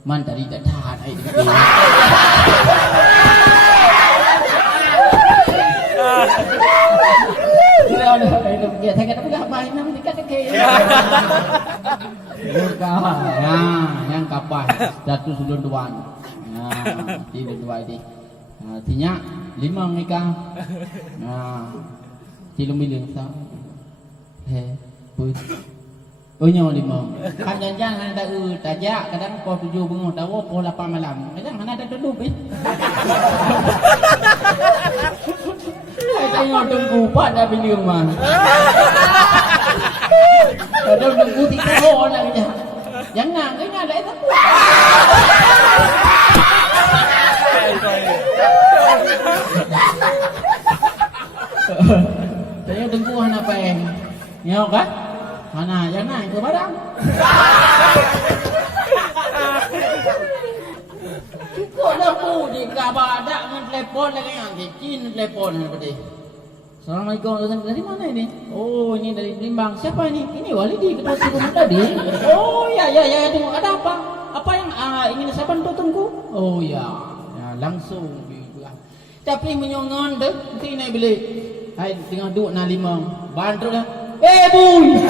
Man tadi tak tahan air dekat dia. Kira ada dia tak kena pegang main nama dekat dekat. Bukan. Nah, yang kapan satu sulun duan. Nah, tiga dua ini. Tinya lima mereka. Nah, tiga milen sah. Put. Nyo lima. Kan jangan ada tajak kadang pukul 7 bangun tahu pukul 8 malam. Kadang mana ada duduk Tengok tunggu pada bini rumah. Kadang tunggu 3 orang aja. Jangan kena ada itu. Tengok tunggu anak apa yang nyok kan? Mana jangan ke barang. Kok dah di kabar ada dengan telepon lagi yang kecil telepon apa tadi. Assalamualaikum dari mana ini? Oh ini dari Blimbang. Siapa ini? Ini Walidi ketua suku tadi. Oh ya tunggu ada apa? Apa yang ingin saya bantu tunggu? Oh ya langsung. Tapi menyongon deh nanti naik beli. Hai tengah duk na 5 bantu dah. Boy.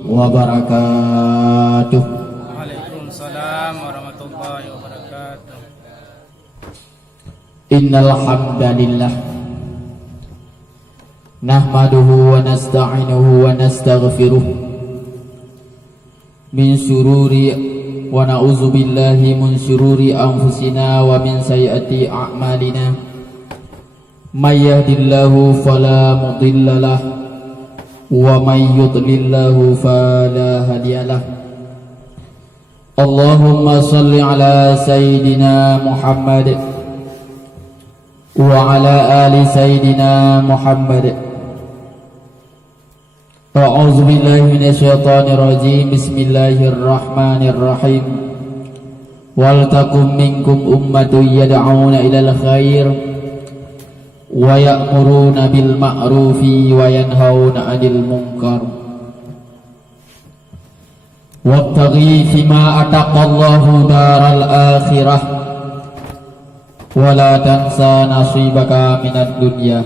Wabarakatuh. Waalaikumsalam warahmatullahi wabarakatuh. Innal hamdalillah nahmaduhu wa nasta'inuhu wa nastaghfiruh min syururi wa na'udzu billahi min syururi anfusina wa min sayyiati a'malina may yahdihillahu fala mudhillalah wa may yudlillahu fala hadiyalah. Allahumma salli ala sayyidina Muhammad wa ala ali sayyidina Muhammad. A'udzu billahi minasyaitonir rajim. Bismillahirrahmanirrahim. Wal takum minkum ummatun yad'una ilal khair wa ya'muruna bil ma'rufi wa yanhauna 'anil munkar. Wabtaghi fima ataqallahu daral akhirah wala tansa nasibaka minad dunya.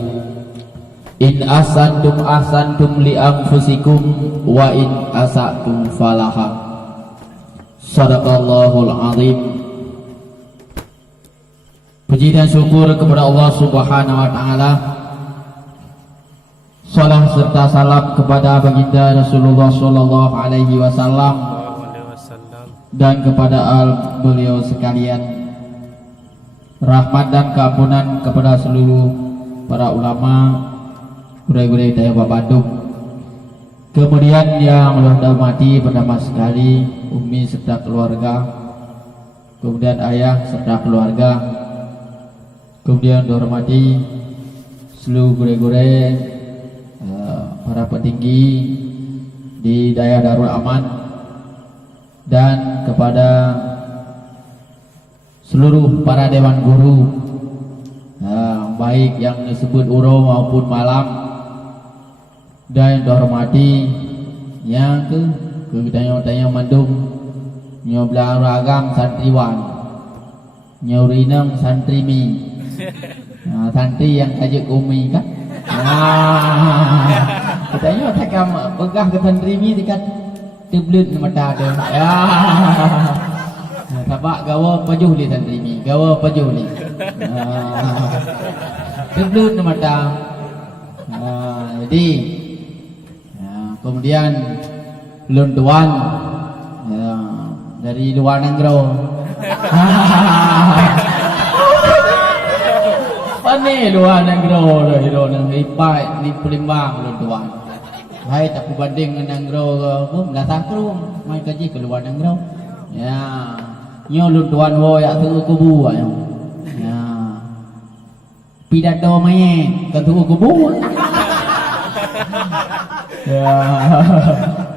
In ahsantum li anfusikum wa in asatum falaha. Sadaqallahul azim. Puji dan syukur kepada Allah Subhanahu wa taala. Salam serta salam kepada baginda Rasulullah sallallahu alaihi wasallam dan kepada beliau sekalian. Rahmat dan keampunan kepada seluruh para ulama, guru-guru Daya Bandung. Kemudian yang Allah hormati pertama sekali Umi serta keluarga, kemudian ayah serta keluarga, kemudian dihormati seluruh guru-guru para petinggi di Daya Darul Aman, dan kepada seluruh para dewan guru, baik yang disebut uro maupun malam, dan yang dihormati yang ke tanya mandung nyoblah ragam santriwan nyurinang santrimi, santri yang ajak umi kan, katanya takam pegah ke santrimi dekat teblut mata ada. Kabak gawa pajuh li santri ni, gawa pajuh li. Teblut nama dah. Jadi kemudian lunduan dari luar negeri. Pane luar negeri, luar negeri pai ni Palembang lunduan. Hai tak banding dengan negeri pun datang terus mai kaji ke luar negeri. Ya. Nyo lunduan wo ya tu kubu ya. Pidato mai ke tu kubu. Ya.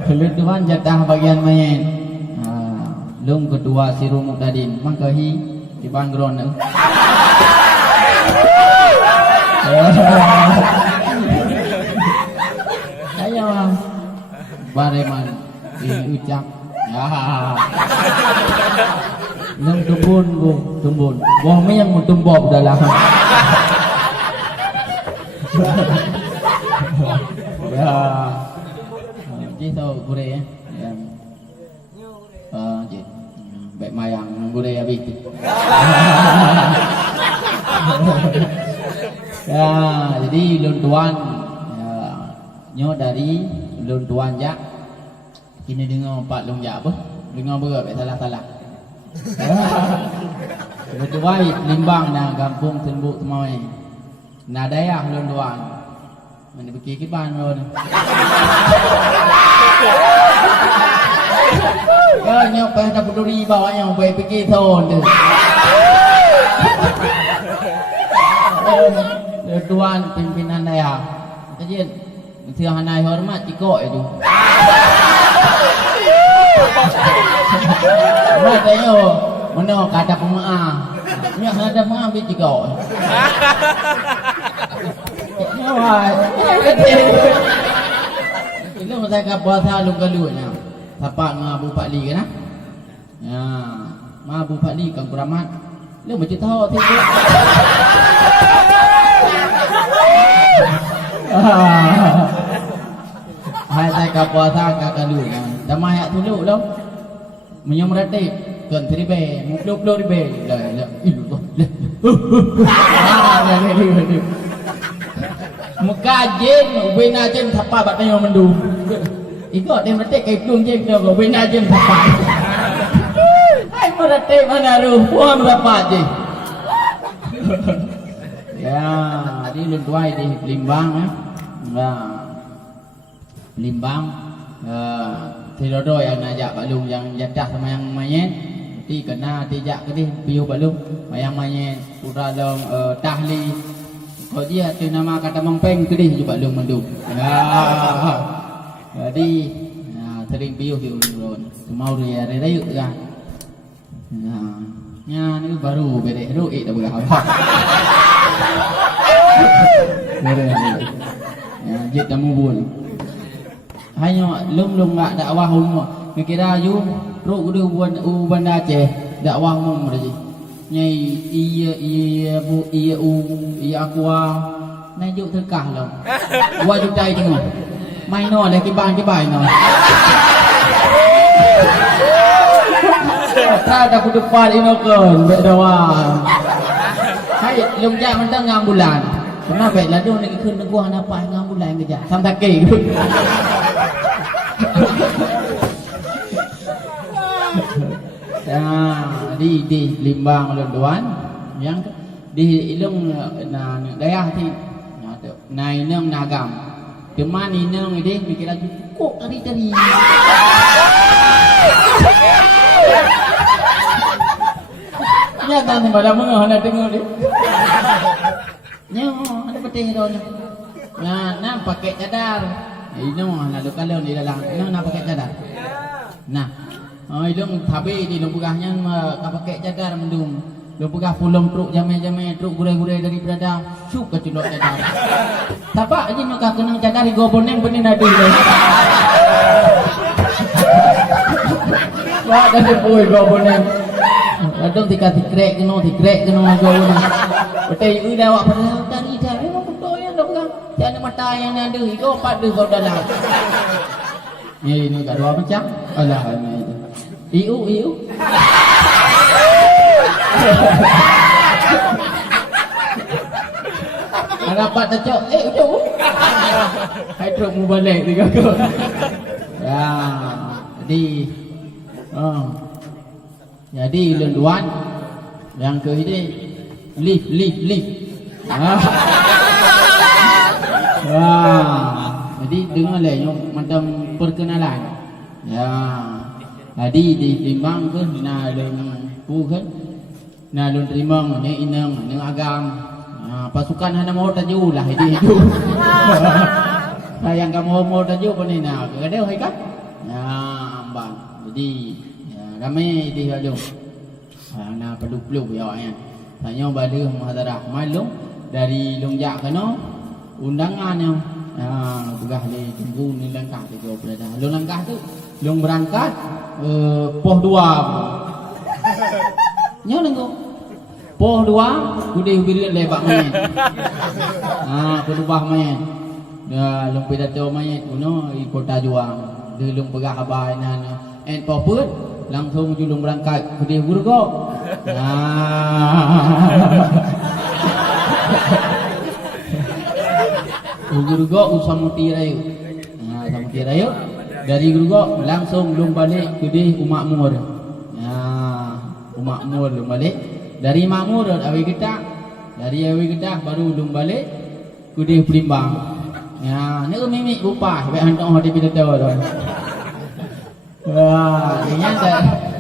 Kelutuan jatah bagian main. Lung kedua si Rumuk Dadin. Mangkahi di Bangron tu. Saya bareman ini ucap. Ya. Lung tumbun bu, tumbun. Wah yang mau tumbob dalam. Ya. Jadi tahu gure ya. Jadi baik mayang gure habis. Ya, jadi luntuan nyo dari luntuan jak. Kini dengar pak long jak apa? Dengar berapa salah-salah. Betul limbang na kampung Tenbuk Temoi. Na daerah luntuan. Mana pergi ke ban lo ni. Ya nyok dah peduli bawa yang baik pergi tahun tu. Tuan pimpinan daerah. Kajian mesti hanai hormat cikok itu. Mana tanya mana kata pemaaf. Ni ada pemaaf cikok. Wah, itu masa ke puasa lu-galunya. Tapak dengan Abu Pak Li kan? Ya, ma Abu Pak Li Kang Kuramat. Lu macam tahu tu. Hai saya ke puasa ke galunya. Dah mayak tulu lo. Menyum ratib kan tribe, mukluk ribe. La ilallah. Mukajin, ubinajin thapa bat tayo mandu. Ikut dia meretik kai plung je kita ubinajin thapa. Hai meretik mana ru, puan berapa je. Ya, di luntuai di Limbang ya. Nah. Limbang Tirodo yang najak Pak Long yang jadah sama yang main. Ti kena tijak ke ni piu Pak Long. Yang main pura long tahli. Kau dia tu nama kata mempeng ke ni Pak Long mandu. Ya. Jadi sering piu piu ulun. Mau dia ada yuk kan. Nya ni baru bedek ruik dah berapa. Ya, jid tamu bul. Hanya lum ngak dakwah umum. Kira you ru du banda Aceh dakwah umum dah je. Nyai iya bu iya iya aqua. Nai juk terkah lo. Wa juk dai tengok. Mai no le ke bai no. Ta dah ku depan inokeun be dakwah. Hai lum jak mentang ngam bulan. Kenapa baik ladu nak ikut negua apa ngam bulan kerja. Sam takik. Di Limbang Lunduan yang di ilung daerah ti nai nang nagam keman ni nang ide mikira cukup tadi nyata ni pada mengah nak tengok ni nyo ada betul dah nah pakai cadar ino lalu kalau di dalam ino nak pakai cadar nah ilung thabi di lumpugahnya pakai cadar mendung lumpugah pulung truk jame-jame truk gure-gure dari berada syuk ke culok cadar tapak aja nyok kena cadar go boneng benin adu wah dah sepoi go boneng adong tikrek kena go boneng betul dah awak pada tadi dah memang betul yang dah pegang jangan mata yang ada go pat de go dalam ini kat dua macam alah ini iu dapat tecok ucap hai truk mu balik tiga kau ya jadi lunduan yang ke ini lift jadi dengar lah macam perkenalan ya. Jadi di Limbang ke na lun pu kan na lun Rimang ni inang ni agam pasukan hana mau taju lah itu sayang kamu mau taju pun ni na ada hai kan Ya, ambang. Jadi ramai di halung. Na peluk-peluk ya kan. Tanya bala muhadarah malum dari longjak kena undangan yang begah le tunggu ni langkah tu berada. Long langkah tu long berangkat poh 2. Nyo nengko. Poh 2 kudih birin lebak main. Kedubah main. Ya long pidato main kuno di Kota Juang. Dia long pegah khabar nan en poput langsung julung berangkat kudih gurgo. Gurgo usamuti rayu. Samuti rayu. Dari gurgo langsung belum balik kudih Makmur. Makmur belum balik. Dari Makmur awi Kedah. Dari awi Kedah baru belum balik kudih Pelimbang. Ya, ni mimik rupa baik hantar di pidato tu.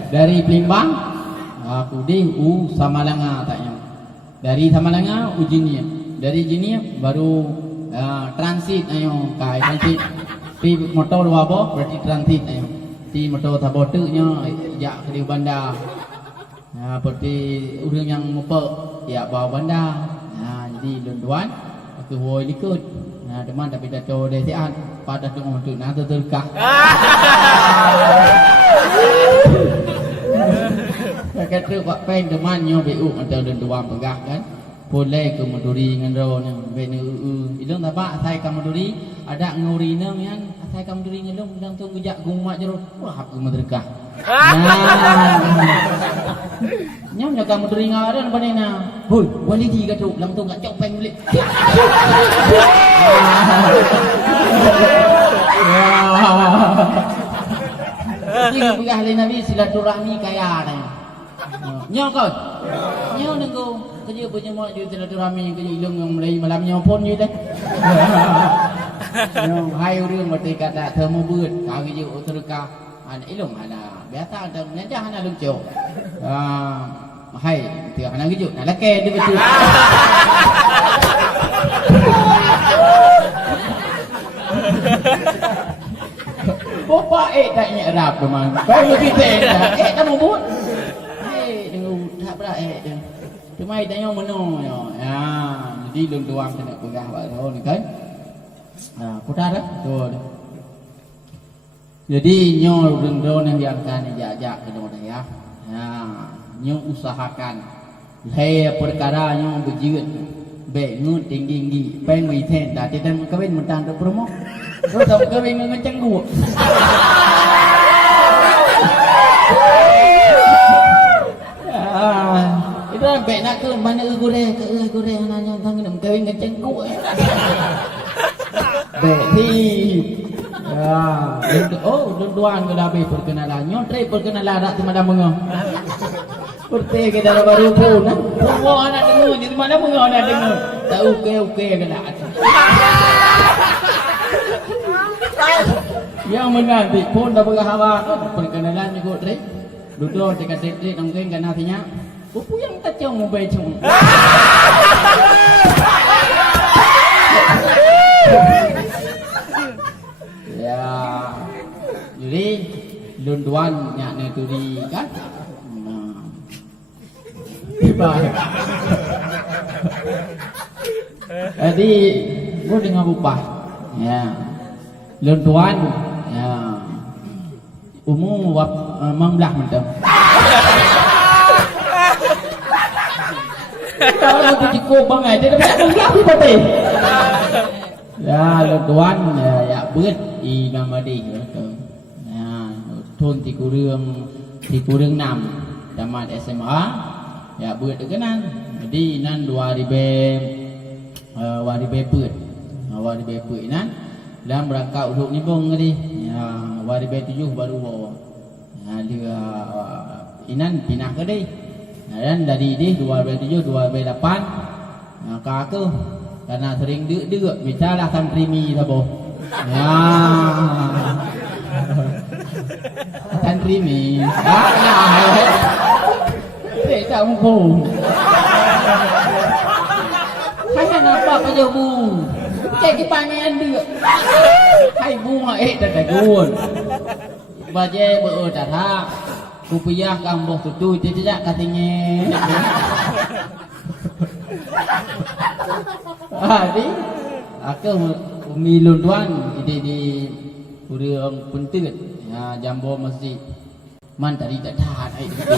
Dari Pelimbang kudih Samalanga taknya. Dari Samalanga Jinia. Dari Jinia baru transit ayo kai transit. Pi motor apa berarti transit ayo. Ti motor tabotuknya jak ke bandar. Seperti orang yang mupek ya bawa bandar. Jadi tuan-tuan aku voi ikut. Teman tapi dato desian pada tengah tu nak terkah. Kata Pak Pen teman nyo BU antara tuan pegah kan. Boleh ke Maduri dengan ro ni benu ilung tapak sai ka Maduri ada nguri nang yan sai ka Maduri ngelung dang tu ngejak gumak jero wah aku merdeka. Nyom jaga Maduri ngaran panena. Hoi, wali di ka tu lang tu ngak cok peng balik. Ini pegah le Nabi silaturahmi kaya ni. Nyo kau. Nyo nengko kerja punya mak je silaturahmi kerja ilung yang Melayu malamnya pun je dah. Hai orang merdeka tak temu buat kau kerja uturka anak ilung ada biasa ada nanti anak lucu. Hai tiap anak kerja nak laki dia betul. Bapa taknya Arab teman. Kau lebih tengah. Kamu buat. Tak berat dia. Cuma tanya mana ya. Jadi tuan kena pegah baru ni kan. Kota dah. Betul. Jadi nyo rundon yang akan dijajak ke dona ya. Nyo usahakan. Hai perkara nyo berjiut. Baik ngut tinggi-tinggi. Peng wi ten dah tidak kawin mentang tak promo. Terus tak kawin ngeceng gua. Itu baik nak ke mana gure nanya tang nak kawin ngeceng gua. Baik ni. Tuan ke dah perkenalan. Nyotre perkenalan dak mana mengo. Seperti ke dalam baru pun. Semua anak dengar di mana mengo nak dengar. Tak okey ke dak. Yang menanti pun dah berhawa perkenalan juga tre. Duduk dekat tre nongkrong kan hatinya. Pupu yang tak jauh mau becung. Ya. Jadi lunduan nyak ne turi kan. Jadi gua dengar bupah. Ya. Lunduan ya. Umur membelah macam. Kalau tu cukup bangai dia dapat membelah di pati. Ya, lunduan ya beut i nama dia tu. Ya, thôn ti kurang 6 tamat SMA. Ya beut kenan. Jadi nan 2000 peut. 2000 peut nan. Dalam berangkat untuk nibung tadi. Ya, 2007 baru bawa. Ya, dia inan pindah ke dia. Dan dari dia 2007 2008 kakak karena sering duduk bicara kan primi sabo. Ya. Kan primi. Tak mampu. Hai kenapa kerja bu? Cek dipanggil dia. Hai bunga tak gun. baje beutara kupiah kamboh tutu tidak katanya. Di aku milun tuan jadi di urang pentet ya jambo masjid man tadi tak tahan ai gede.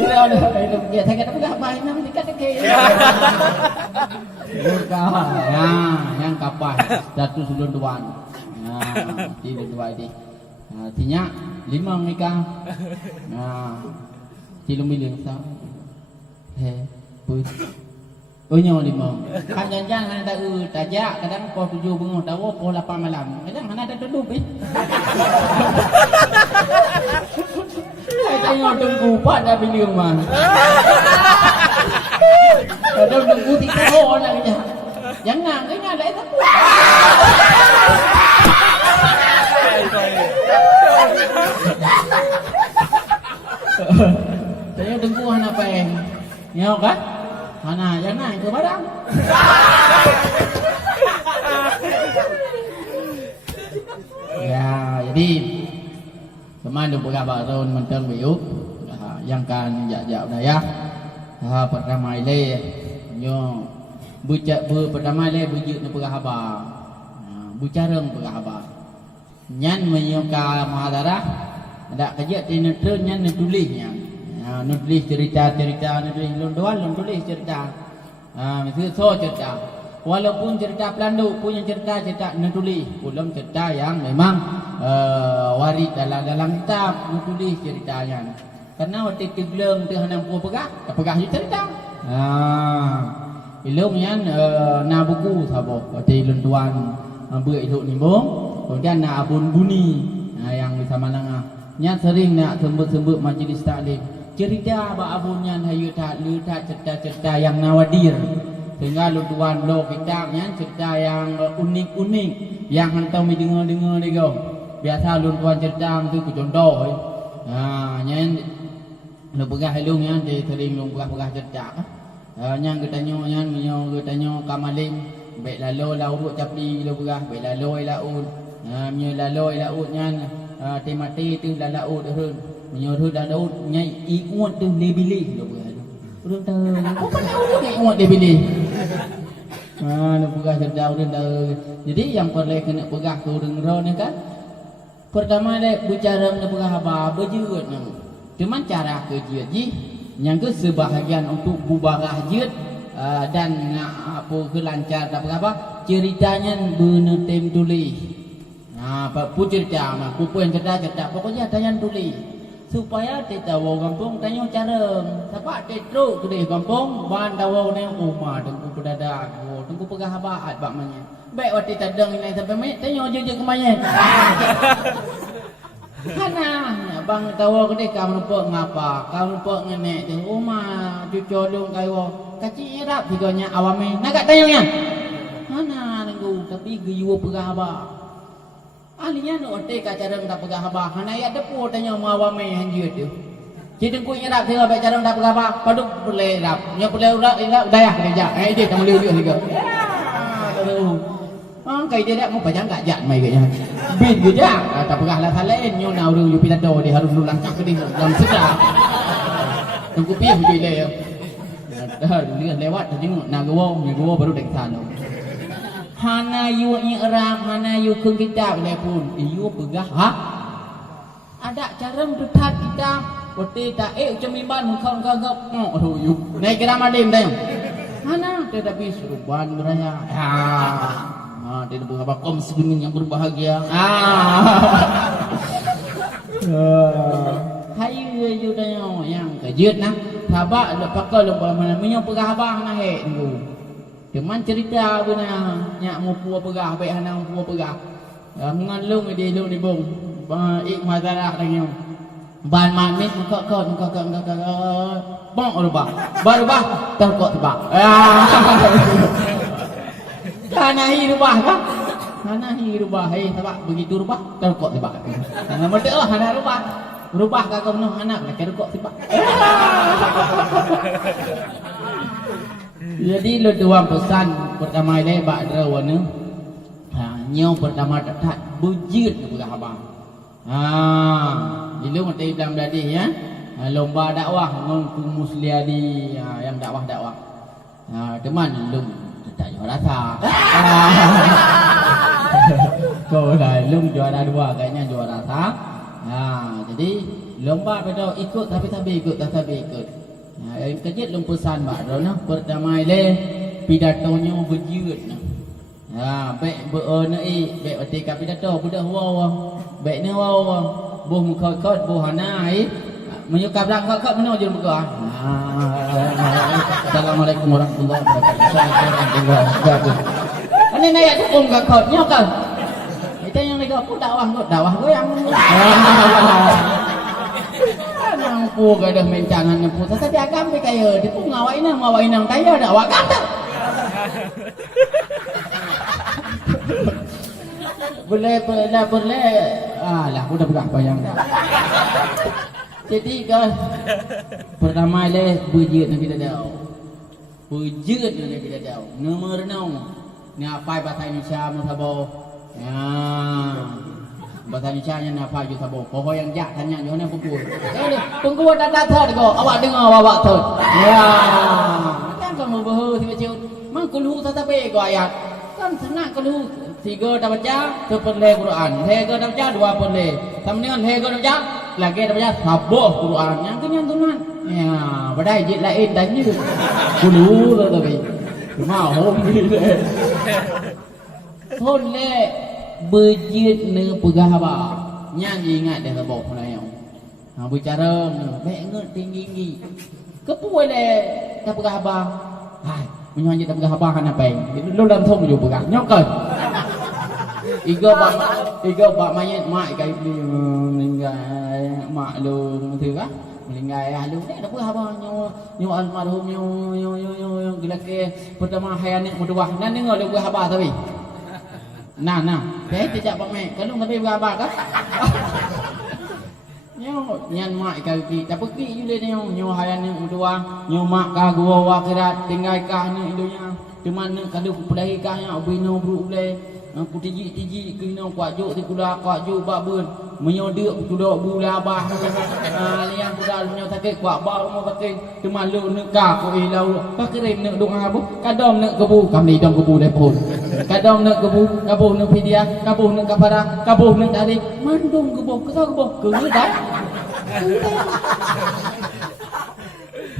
Kira ada dia tak kata apa nama dekat dekat. Bukan, yang kapal satu sulun tuan. Tiga dua ini. Tinya lima mereka. Tilu miling sah. Put. Nyo lima. Kan jangan ada tajak kadang pukul 7 bangun tahu pukul 8 malam. Kadang mana ada duduk Saya tengok tunggu pada beli rumah. Kadang tunggu 3 orang aja. Jangan kena ada itu. Saya tunggu anak apa yang nyok kan? Mana jangan ke barang. Ya, jadi kemana beberapa tahun mentang biuk yang kan jauh daya pertama ile nyo buca pertama ile bujuk na pagahaba bucareng pagahaba nyan menyoka mahadara ada kerja tinetreun nyan nulisnya nulis cerita-cerita nulis londoan tulis cerita itu so cerita walaupun cerita pelandu punya cerita nulis belum cerita yang memang waris dalam kitab nulis ceritanya karena waktu tigleng tu hanam pegah cerita ilmu yang na buku sabo waktu londoan buat ilmu ni bong kemudian na abun buni yang bisa mananga nya sering nak sembut-sembut majlis taklim cerita ba abunnya hayu tak cerita-cerita yang nawadir sehingga lutuan lo kitabnya cerita yang unik-unik yang hantam dengar-dengar dia biasa lutuan cerita tu contoh nyen lu pegah helung yang di sering lu pegah cerita yang katanya kamaling baik lalu laurut capli lu pegah baik lalu laut lalu nyan temati tu laut hơn menyuruh laut nyai iuat tu lebili lu pegah urang tahu apa tahu nyai iuat lebili lu pegah cerita urang tahu jadi yang perlu kena pegah tu dengar ni kan pertama dek bicara lu pegah apa berjeut nama cuman cara kejiat ji yang ke sebahagian untuk bubarah jut dan apa kelancar tak apa ceritanya bener tem tulis pu cerita mah pu yang cerita pokoknya tanya tulis supaya kita tahu kampung tanya cara siapa tetro ke kampung ban tahu ni rumah tunggu pedada tunggu pegah habat bakmanya baik waktu tadang ini sampai mai tanya je kemanya Kana bang tahu ke kamu lupa ngapa kamu lupa ngenek di rumah cucu dong kayu kacil irap tiganya awame nak tanya mana nunggu tapi giyu pegah haba ahlinya no ote kacarang tak pegah haba hana ya depu tanya mau awame hanjir tu jadi ku irap tiga baik carang tak pegah haba paduk boleh irap nya boleh irap daya kerja dia tak boleh dia juga kai dia mau pajang gak jat mai kayaknya bin juga tak pegah lah salen nyo na urang yu pitado dia harus lu langkah ke dalam segera tunggu piye bila ya dah dia lewat tengok na gowo baru dek sana hana yu i'rab hana yu keung kitab le pun yu pegah ada cara mendekat kita putih tak cemiban kau oh yu naik kira madim tayong hana tetapi suruban beraya dia berapa kaum muslimin yang berbahagia hayu yu tanya yang kejut nah sabak pakai lupa mana minyak pegah abang nah tunggu cuman cerita benar nyak mau puas pegah baik hana puas pegah ngalung di lu di bong ik masalah tanya ban mamis muka bong rubah baru bah terkot sebab Hanahi rubah kan? Hanahi rubah, sebab begitu rubah terkot sebab. Nama betul hana rubah kakak menuh anak nak terkot sebab. Jadi lu dua pesan pertama ini bak drawana. Nyo pertama tak bujut ke abang. Bila mesti bilang tadi ya. Lomba dakwah ngongku musliadi yang dakwah. Teman lu tak juara rasa. Kau dah lu juara 2 kayaknya juara rasa. Jadi lomba pada ikut tapi ikut. Kejut lu pesan bak drona pertama ini pidatonya bujut. Baik beronai, baik ketika pidato budak wow, baik ni wow, buh mukot buh hanai, menyukai belakang kau mana je muka. Assalamualaikum warahmatullahi wabarakatuh. Ini naik tukung kau nyokal. Itu yang lagi aku dakwah gue yang. Nampu gadah mencangan nampu. Tapi agam kaya, dia pun ngawainang kaya dakwah kata. Boleh lah udah berapa yang jadi kan pertama le bujut Nabi dadau nomor 6 ni apa bahasa Indonesia musabo bahasa Indonesia nya apa ju sabo pokok yang jak tanya yo na pukul tunggu data thot ko awak dengar awak thot ya kan kamu bohong tiba-tiba mang kulu tatape ko ayat kan senang kulu 3 dah baca, terperle Quran. 3 dah baca, 2 perle. Sama dengan 3 dah baca, lagi dah baca sabuh Quran. Yang kenyang tunan. Ya, badai jid lain dah ni. Kulu tapi. Cuma hom ni. Hon le bejit ne pegah ba. Nyang ingat dah sabok pulai. Bicara baik nget tinggi. Kepuai le tak pegah ba. Hai, menyanyi tak pegah ba kan apa? Lu dalam thong ju pegah. Nyokal. Iga bak mayat mak kai meninggal mak lu tu kan meninggal lu ni apa abang nyo almarhum nyo gelake pertama hayanik mudah nan dengar lu abah tapi nah saya tidak pakai kalau tapi abah kan nyan mak kai tak pergi jule nyo hayanik mudah nyo mak ka gua akhirat tinggal kah ni ilunya di mana kalau pelai kahnya obino bru boleh aku tiji kena kuajuk di kuda kuajuk babun menyodek kuda bula abah liang kuda punya sakit kuat bau mau pakai kemalu nak ko ilau pakai nak doa bu kadom nak kebu kami dom kebu depon kadom nak kebu kabu nak fidia kabu nak kafara kabu nak tadi mandung kebu kebu dah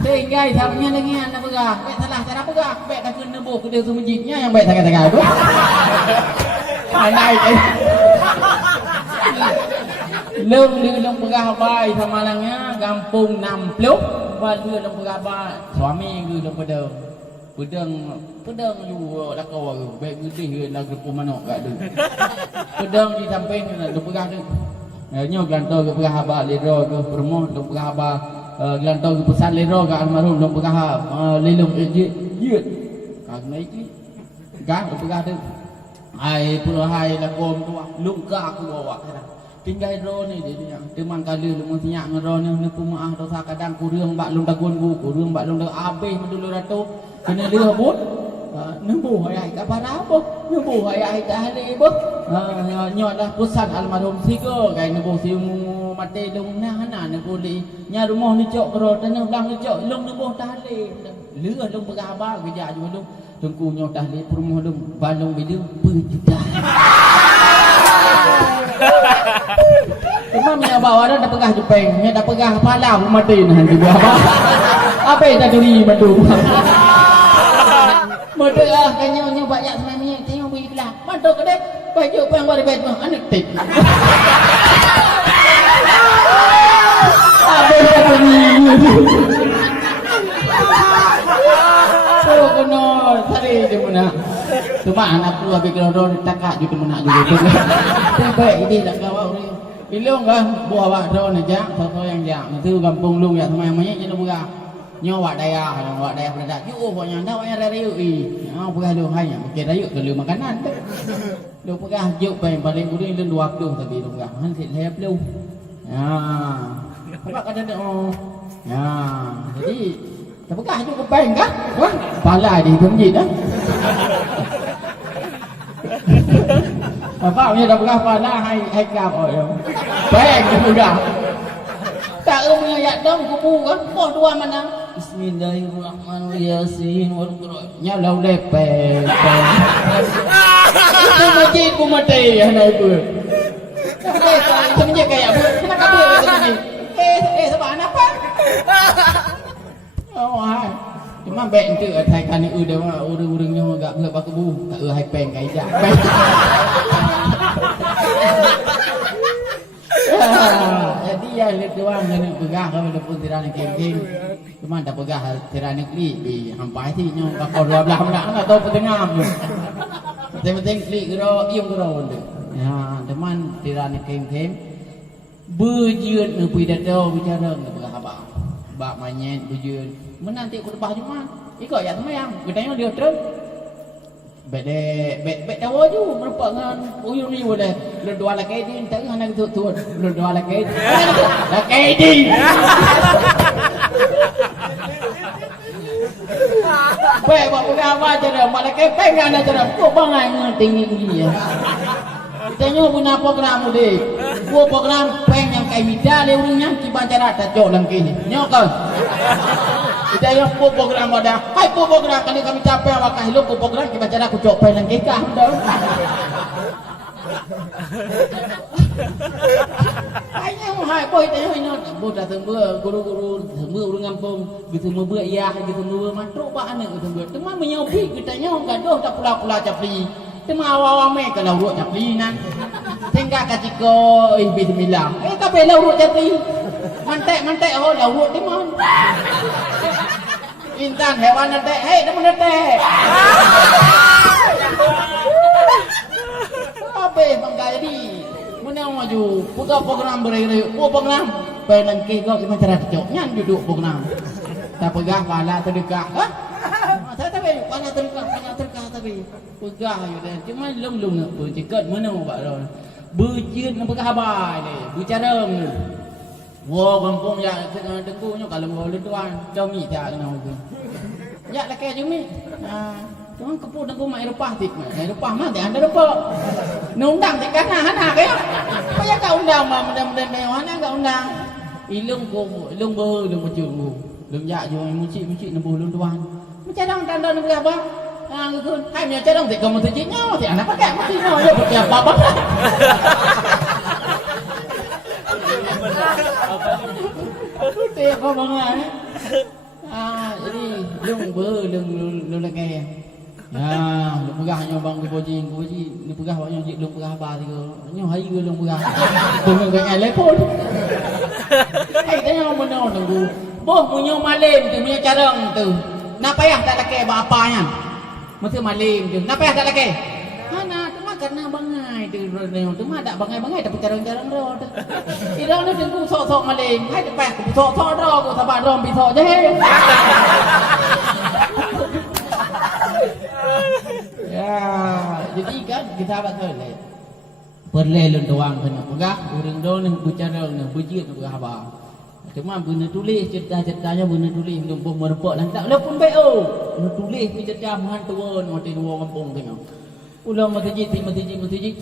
sehingga samanya lagi anak pegah baik salah cara pegah baik dah kena buh kedua semujitnya yang baik tengah-tengah tu naik lung pegah baik sama langnya kampung 60 walu lung pegah baik suami ke lung pedang you lakau tu baik gede lagu pemanok kat tu pedang di samping lung pegah tu nyo gantau ke pegah baik lero ke permoh lung pegah baik gelantau ke pesan lero ke almarhum lom pegah lelong jut kag naik gak pegah tu ai pura hai la kom tu luka aku bawa tinggal ro ni dia teman kali lu mestinya ngero ni pemaah dosa kadang kurang bak lung dagun ku kurang bak lung habis dulu ratu kena leh bot nembu hai ka para apa nembu hai ka hale bo nyot dah pesan almarhum siga kai nembu simu mati lung nah hana nembu li nya rumah ni cok ro tanah belang ni cok lung nembu tale leh lung pegah ba kerja ju lung tungku nyot dah li rumah lung balung bila berjuta cuma nya bawa dah pegah Jepang nya dah pegah pala mati nah juga apa yang tadi madu madu kanyo banyak sebenarnya tengok bagi belah madu kedai baju pang baru baju anak tik apa yang tadi so kono tadi di mana cuma anak tu habis kerodor takak di mana juga baik ini tak kawau ni ilung kan buah wak drone aja satu yang jak itu kampung lung ya sama yang banyak jenis buka nyawa daya berada yo pokoknya ndak yang rayu bukan lu hanya pakai rayu ke makanan lu pegah juk paling gudang lu waktu tapi lu pegah han thịt hẹp lu apa kata dia jadi Tak pegah juga peng kan? Wah, pala dia itu masjid dah. Bapak punya dah pegah pala hai kap oi. Peng dia pegah. Tak punya ayat dom kubu kan. Oh dua mana? Bismillahirrahmanirrahim. Nya lau lepeng. Itu masjid pun mati hanai pun. Itu masjid kayak apa? Kenapa dia itu masjid? Sebab apa? Oh hai. Cuma baik untuk thay kan ni dia mah urang-urangnya agak gelap aku bu. Tak hai peng kai jak. Jadi ya lihat doang ni pegah kalau pun tiran keng-keng. Cuma tak pegah tiran klik di hampai ti nyo bakal 12 menit enggak tahu petengah. Penting klik gero ium gero nde. Ya, teman tiran keng-keng. Berjeun pi datau bicara ke pegah abang. Bak manyet berjeun. Menanti aku lepas cuma ikut ya teman yang gedanya dia terus bet dawa ju merupak dengan uyun ni boleh lu dua laki di tak hana tu lu dua laki di baik buat apa cara malaki pengen cara kok bangai tinggi ya kita punya program deh gua program pengen kayak mida le urangnya kiban cara tak jauh lagi nyokol kita yang program ada hai program kali kami capek wakah lu program kiban cara aku coba lagi kah dah hanya hai boy tanya ini budak tembur guru-guru tembur urang kampung gitu membeur iya gitu membeur mantruk pak anak gitu membeur teman menyobi kita nyong gaduh tak pula-pula capli teman awal-awal me kalau urut capli nan tinggal kaciko bismillah kabeh la urut capli mantek oh la urut teman intan hewan nanti hei teman nanti apa bangga jadi mana maju buka program beri program pelan ke kau gimana cara cocoknya duduk program tak pegah pala terdekat saya tapi pala terdekat tapi pegah ayo dah cuma lum nak pun cekat mana mau buat lo berjin nak pegah habai ni bicara wah kampung ya tengkunya kalau mau tuan jami tak kena tu ya laki jami cuma keput aku mai repah tik mai repah mah tak ada repah undang tik kana hana ke payah ka undang mah mudah-mudahan hana ka undang ilung macung lung ya jo muci nembuh lung tuan mencadang tanda nak apa ngikut hai nya cadang tik kamu tu nyawa tik anak pakai mati nyawa ya pakai apa Tiap apa bangai jadi lung lagi lu pegah nyobang kuboji lu pegah banyak lu pegah apa tu nyo hai lu pegah tunggu dengan lepon hai tanya mana nunggu boh munyo malam tu punya carang tu nak payah tak laki apa-apanya mesti malam tu nak payah tak laki mana tu mah karena bangai tu mah tak bangai tapi carang-carang ro tu irang ni tunggu sok-sok malam hai tak payah sok-sok ro aku sabar ro bisok je ya jadi kan kita betul le perle lun doang kena pegah urang doនឹងbicaraនឹងbujitនឹងpegah apa cuma benda tulis cerita-ceritanya benda tulis numpuk merepok dan tak pun baik benda tulis cerita mahan tuan mati dua kampung tengok ulang masjid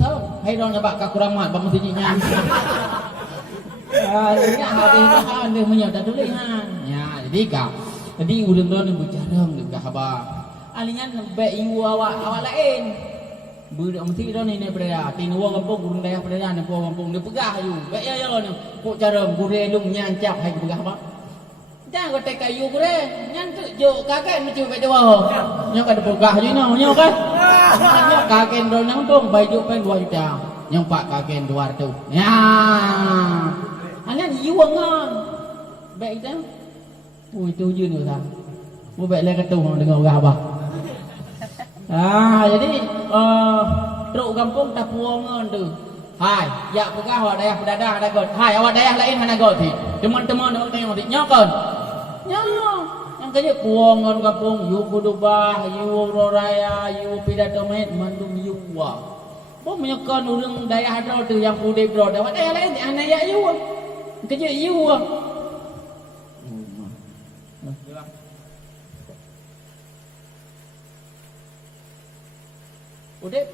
tahu hai dong nak bak kuramat bang masjidnya ini habis mahan dia menyata tulis ya jadi urang doនឹងbicaraនឹងpegah apa alingan baik iu awak lain budak mesti dah ni berada tin wong kampung gurun daerah berada ni kampung dia pegah you baik ya ni kok cara gure lung nyancap hai pegah apa jangan kau tek kayu gure nyantuk jo kakek mesti baik dewa nyo kada pegah you nyo kan nyo kakek do nang dong baju pen 2 juta nyo pak kakek 200 ya anan you ngon baik dah itu je ni sah mu baik le ketung dengan orang apa jadi truk kampung tak puangan tu. Hai, ya pegah awak daerah berdadah ada god. Hai, awak daerah lain mana god ti? Teman-teman nak tengok ti. Nyokon. Yang kerja puangan kampung, you kudubah, you roraya, you pidato met mandum you wa. Bo menyokon urang daerah ada tu yang pudai bro. Awak daerah lain ti anak ya you. Kerja you. Kudip.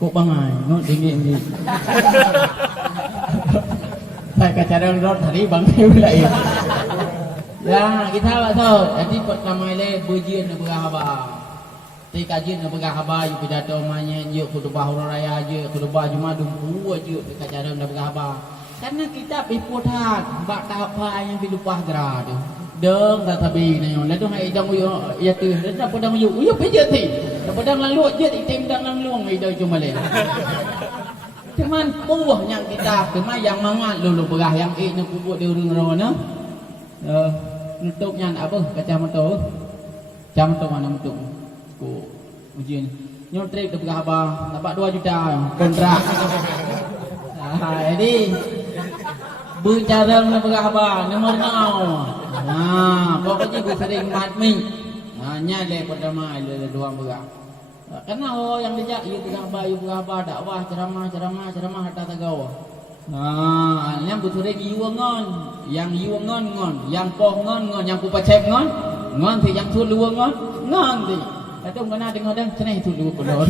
Kok bangai, no dingin ni. Saya kaca rot hari bang pula ya. Ya, kita tahu. Jadi pertama le bujian nak berapa. Ti kajian nak berapa, you pidato manya, you khutbah raya je, khutbah Jumat dumpu je dekat cara nak berapa. Karena kita piputan, bak apa yang dilupah gerah tu. Deng tatabi ni, lalu hai dang uyo ya tu, dah pedang uyo peje ti. Dah pedang lang luat je, tim dang lang luang ai dah cuma le. Cuman buah yang kita, cuma yang mangat lulu berah yang nak kubur di urang rona. Untuk yang apa kacamata. Kacamata mana untuk ku ujian. Nyotrik ke berapa? Dapat 2 juta kontrak. Jadi bercara nak berapa? Nomor 0. Pokoknya gue sering matming. Nyale pertama le doang berah. Karena yang dijak you berapa dakwah ceramah harta tagaw. Yang betul you ngon, yang you ngon, yang poh ngon, yang ku pacek ngon thì yang tu lu ngon thì. Kadang kena dengar dah cenah tu lu kolor.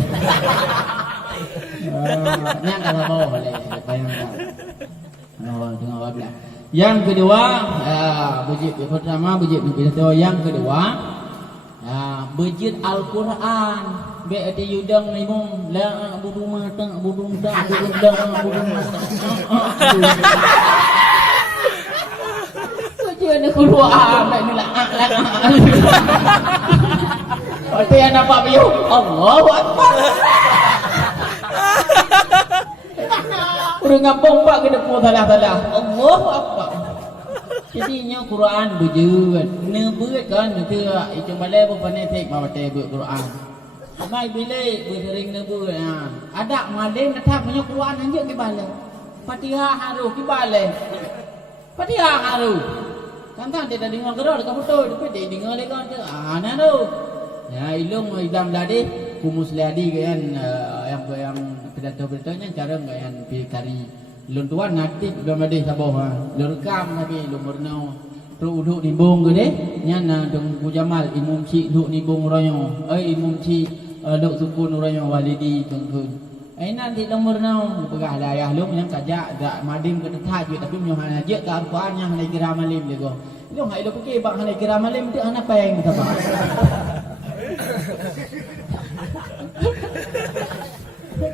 Yang kata boleh bayangkan. Dengar apa? Yang kedua, bujit pertama bujit pidato, yang kedua bujit Al-Quran. Berarti yudang ni mong la budung matang budung dah budung matang. Kerja ni keluar ambil ni lah. Waktu yang nampak biu, Allahu Akbar. Udah ngapung pak ke depan salah. Allahu Akbar. Jadinya Quran bujut. Nebut kan tu itu balai pun pandai tek mawate buat Quran. Mai bilik bersering nebu ada maling datang punya Quran anjuk ke balai. Fatihah haru ke balai. Fatihah haru. Kan dia dah dengar gerak dekat betul tapi dia dengar lagi kan tu. Nah tu. Ya ilung idam ladi kumus ladi kan yang pidato-pidatonya cara kan pi kari. Lun tuan ngatik belum ada sabah. Lurkam lagi lumurno. Tu duduk di bong ke deh. Nyana dong Jamal imum cik duduk di bong royo. Imum cik duk sukun orang walidi tungkun. Nanti nomor nau pegah lah ayah lu yang kajak dak madim ke tetah je tapi menyohan aja ke Al-Quran yang halai kira malim dia go. Lu hai lu pergi bak halai kira malim tu anak peng kita bak.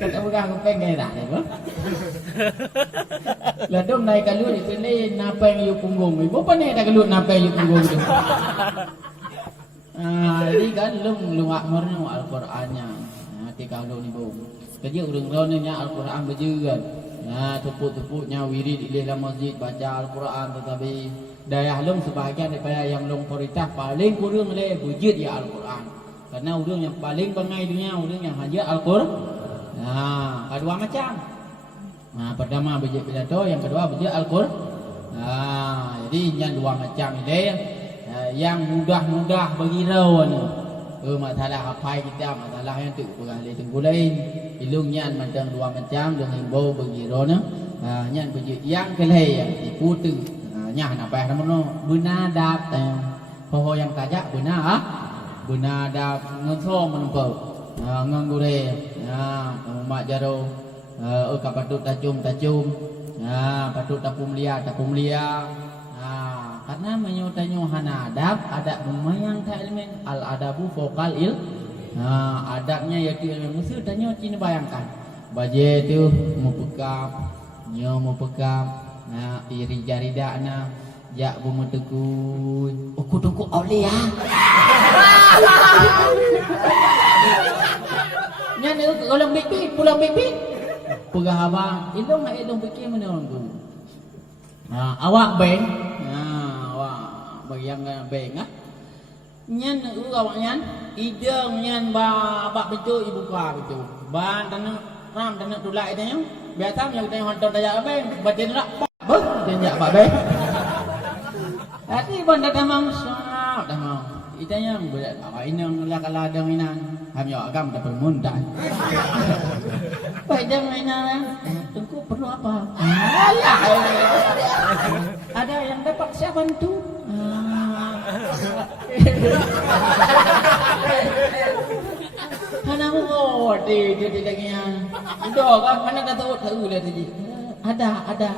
Kata pegah ke peng gaya dah go. Lah dom naik kalu di sini napeng yu punggung. Ibu pandai dah kalu napeng yu punggung tu. Jadi kan lu akmarnya Al-Qurannya. Ketika lu ni bu, kerja urang-urangnya Al-Quran berjual. Tepuk-tepuknya wirid di dalam masjid baca Al-Quran tetapi daya lu sebahagian daripada yang lu perintah paling kurang le wujud ya Al-Quran. Karena urang yang paling bangai dunia urang yang hajat Al-Quran. Kedua macam. Pertama wujud pidato, yang kedua wujud Al-Quran. Jadi yang dua macam ini. Yang mudah-mudah bagi rawan masalah apa kita masalah yang tu beralih tenggu lain ilung nyan macam dua macam dengan himbau bagi rawan nyan bagi yang kelai yang diputu nyan apa yang mana benadap pohon yang tajak benadap ngensong menumpau nganggure mak jaro kapatut tajum patut tapum liar karena menyutanyo hanadab ada lumayan ka elemen al adabu fokal adabnya yaitu elemen musuh tanyo cina bayangkan baje tu mau pekap iri jaridana jak bumu tekun uku aulia nya ni ulang bibit pulang bibit pegah abang itu ngai dong fikir mana orang tu awak beng yang beng nyan awak nyan ideng nyan bak betul ibu ka betul ban tanah ram tanah tulak itu nya biasa yang kita honton daya beng batin rak beng dia bak beng hati ban datang sah dah mau itu yang berat awak inang lah kalau ada mainan hamyo agam dapat mundan baik dah mainan tunggu perlu apa alah Ada yang dapat saya bantu. Mana mau di lagi yang udah kan mana dah tahu lah tadi. Ada.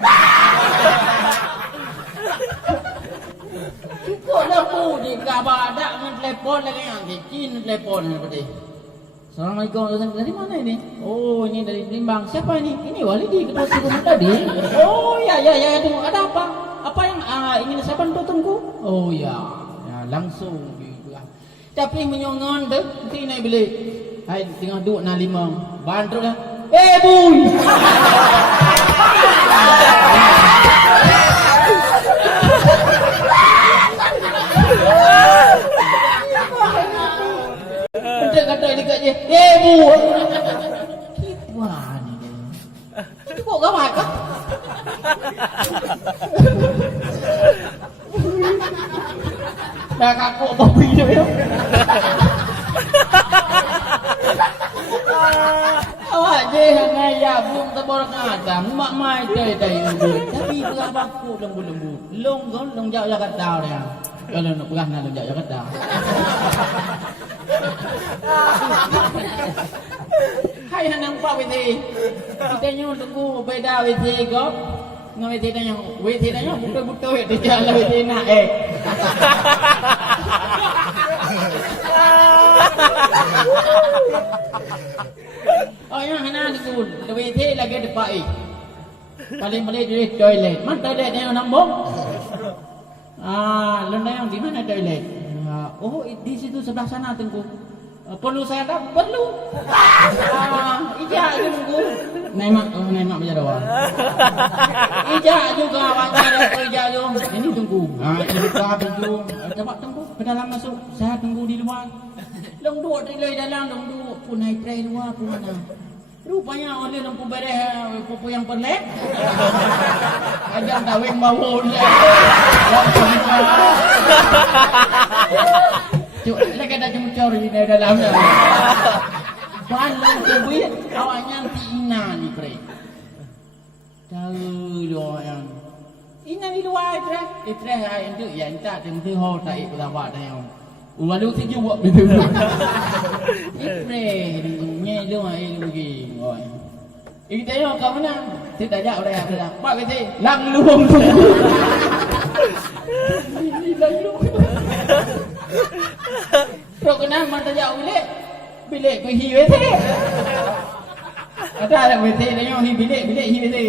Kok lampu di kabar ada dengan telepon lagi yang kecil telepon seperti. Assalamualaikum, dari mana ini? Oh, ini dari Limbang. Siapa ini? Ini Walidi, ketua suku tadi. Oh, ya, tunggu. Ada apa? Apa yang ingin saya bantu tunggu? Oh, ya, langsung. Tapi menyongon tu, nanti naik beli. Hai, tengah duduk nak lima. Bantu dah. Boy! Kata dekat je. Bu. Kipuan ni. Itu kok gawat kan? Dah kakak babi dia. Awak je hangai ya belum terborong ada. Mak mai tei. Tapi berapa aku lembu. Long jauh kata dia. Kalau nak perah nak long jauh kata. Hai nampak witi. Kita nyu tunggu beda witi go. Ngau witi dah nyu betul di jalan witi nak Oh yang hana tunggu witi lagi depan paling di toilet. Mana toilet yang nombor? Lenda yang di mana toilet? Oh di situ sebelah sana tunggu. Perlu saya tak? Perlu. Ijak tunggu. Nemak berjadawan. Ijak juga wajar ijak juga. Ini tunggu. Ini buka tunggu. Dapat tunggu. Ke dalam masuk. Saya tunggu di luar. Long duduk di dalam. Long duduk pun naik pray luar pun mana. Rupanya oleh lampu bereh pupu yang perlek. Ajang tawing bau dia. Cuk, lagi ada cemcor di dalamnya. Balang kebuit awaknya ina ni pre. Tahu doa yang ina di luar tre yang tu yang tak tentu ho tak ikut awak dah yang. Walau sejuk buat betul. Pre ni doa lagi. Oi. Kita tengok kau mana? Kita tak jauh dah. Pak kata, lang luang tu. Ini lang luang. Kau kenal mata jauh bilik ku hi wete. Ada wete tengok hi bilik hi wete.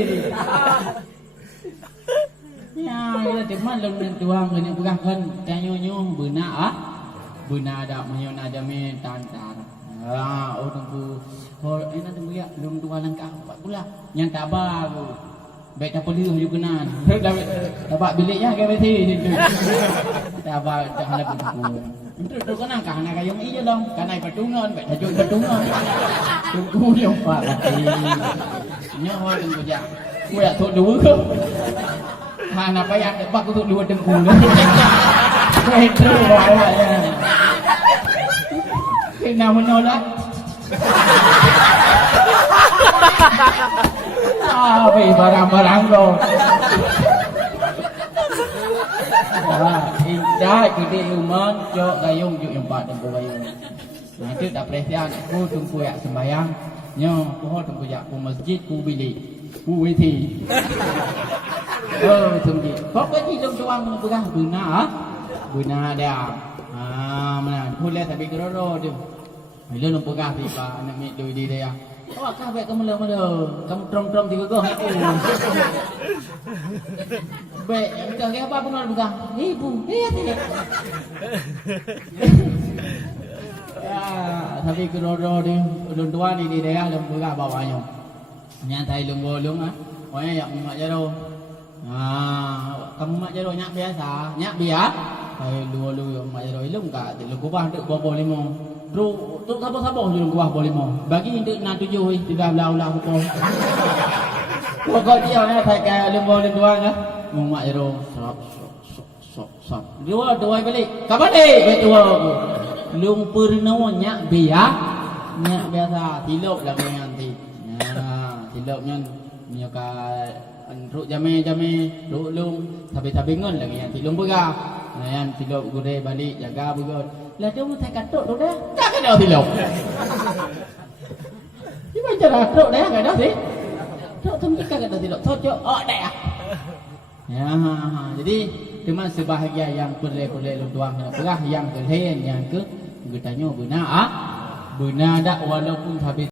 Ya, ada teman lalu tuang kena pegang kan tanya beuna ada mayon ada men tantar. Oh tunggu. Oh enak tunggu ya, belum tua langkah pak pula. Yang tak baru. Baik tak perlu juga nan. Dapat biliknya ke wete situ. Tak apa tak ada tunggu. Untuk tu kan angka nak kayong iya dong, kanai patungan, baik tajuk patungan. Tunggu dia pak lagi. Nyawa tunggu je. Ku nak tu dua ke? Nak payah dapat ku tu dua tengku. Itu awaknya. Kena menolak. Barang-barang kau. Indah kita luman jok gayung juk yang pak tunggu gayung. Nanti dah perhatian aku tunggu yak sembayang. Nyo aku tunggu yak ku masjid ku bilik. Ku witi. Tunggu. Kau pergi dong tuang pegang beuna dia. Mana boleh tapi keroro tu. Bila lu pegang si pak nak mik duit dia. Awak kah baik kamu kamu trom-trom tiga go aku. Baik, bukan ke apa pun nak bukan. Ibu, lihat. Tapi keroro dia, ulun tua ni dia dalam buka bawahnya. Nyantai lung-lung Pokoknya yak mak jaro. Kamu mak jaro nyak biasa, nyak biar. Lu mak jaro ilung ka, lu kubah dek bobo limo. Tu sabar-sabar je kubah bobo limo. Bagi dek nak 7 sudah belau-belau ko. Pokok dia thay ka lung tua ke. Mak jaro sok. Dua balik. Kapan betua aku. Lung purno nyak biar. Nyak biasa tilop lah nanti. Tilopnya nyoka Ruk jame-jame, ruk lung, tabi-tabi ngon lagi yang tilung berah. Nah yang tilung gure balik jaga begot. Lah dia mau katuk tu dah. Tak kena tilung. Ini macam ratuk dah kan dah sih. Tak tu mesti kata tilung. Cocok dah. Ya, jadi cuma sebahagian yang kulai-kulai lu tuang nak berah yang kelain yang ke bertanya benar benar tak walaupun habis